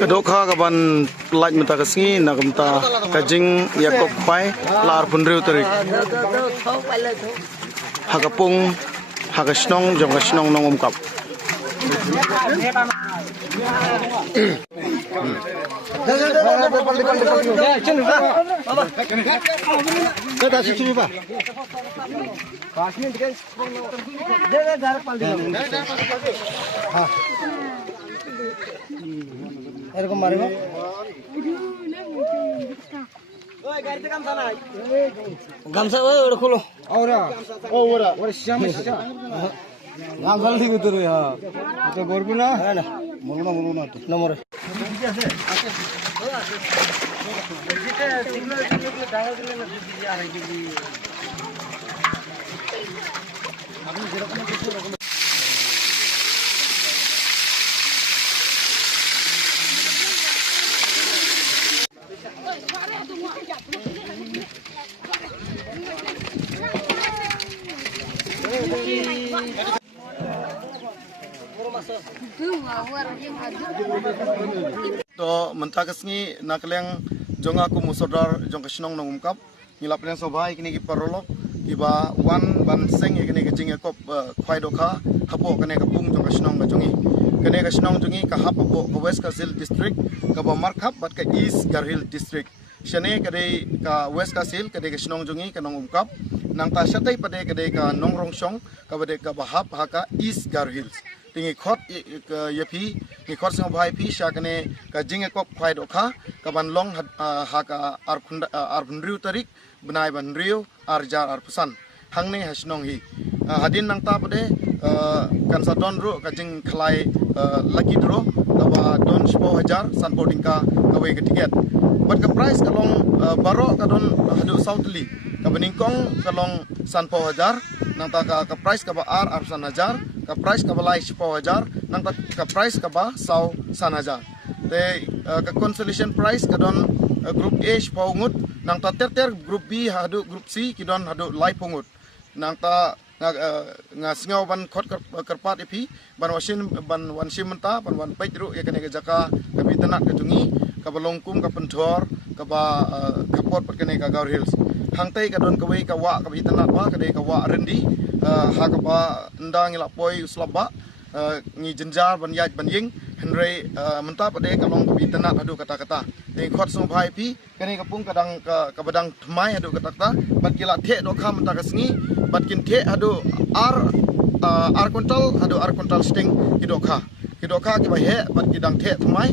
Kedokha kaban pelaj mata kesini nak mata kajing Yakob pai lar punriu terik. Hakapung hakasnong jong kasnong nong umkap. এরকম মারিব গামছা ওটা খোলো ওরা গামছা ঠিক তোর হ্যাঁ তো করবি না মরবো না তো না মরে To mentah kesini nak leng jong aku musodar jong kasnong nong umkap ngilap leng sobai kini ki parolok iba wan ban seng kini kajing Yakob khwai dokha hapo kene kapung jong kasnong jongi kene kasnong jongi ka hapo ka West Kasil district ka ba markhap bat ka East Garhil district shane kade ka West Kasil kade kasnong jongi ka nong umkap nang ta satai pade kade ka nong rongsong ka bade ka bahap haka East Garhil tingi khot yapi ni khot sing bhai pi shakane ka jing Yakob khwai dokha ka ban long haka arbunriu tarik benai banriu arjar arpusan hangne hasnong hi hadin nang ta pade kan sadon ru ka jing khlai lucky draw ka ba don 10,000 san boarding ka we ka tiket but ka price ka long baro ka don hadu southly ka beningkong ka long san 10,000 nang ta ka price ka ba arsan 1000 ka price ka balai 10,000 nang ka price ka ba sau san 1000 te ka consolation price ka don group A pongut nang ta ter group B hadu group C ki don hadu lai pongut nang ta nga singau ban khot kerpat ipi ban wansim menta ban wan pejru ya kene jaka ka bitanak ka jungi ka balongkum ka penthor ka ba kapot pat kene ka Gaur Hills hangtai ka don ka we ka wa ka bitanak wa ka de ka wa rendi ha ka ba ndang ila poi uslaba ngi jenjar ban yaj ban ying henry menta pade ka long ka bitanak hadu kata-kata te khot song bhai pi kene ka pung kadang ka badang thmai hadu kata-kata bat kila the do kha menta ka sngi bat kin the hadu ar kontal sting kidokha ki ba he bat kidang the thmai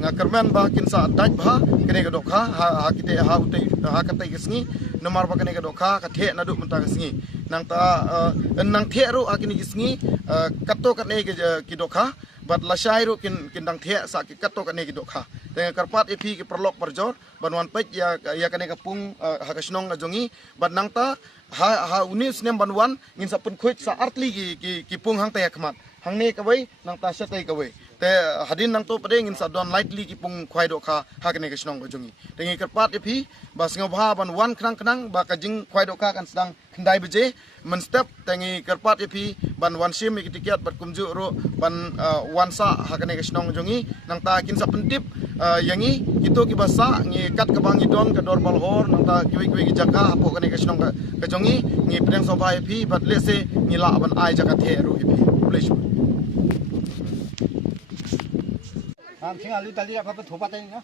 nga kermen ba kin sa daj ba kene ka dokha ha kite ha utai ha katai ka sngi nomar ba kene ka dokha ka the na du menta ka sngi nang ta nang the ru akini ki sngi katto ka ne ki dokha bat lasai ru kin dang the sa ki katto ka ne ki dokha te karpat ipi ki perlok perjor banwan pej ya kane ka pung ha kasnong ajongi bat nang ta ha unis nem banwan ngin sa pun khoi sa artli ki pung hang ta khmat hang ne ka wei nang ta sa tai ka wei te hadin nang to pade ngin sa don lightly ki pung khwai do kha ha kane kasnong ajongi te ngi karpat ipi bas ngo bha banwan knang ba ka jing khwai do kha kan sedang khandai beje men step tengi karpat ipi ban wan sim ki tiket bat kumju ro ban wansa ha kane kasnong ajongi nang ta kin sa pentip yangi itu ki basa ngi kat ka bangi don ka dor bal hor nang ta kiwi ki jaka apo kane kasnong ka jongi ngi pedang so bhai ipi bat le se ngi la ban ai jaka the ro ipi please हम सिंह आलू तली apa thopa tadi na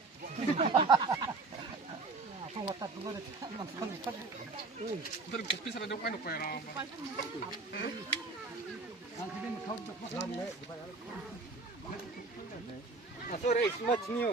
Sorry, it's much new.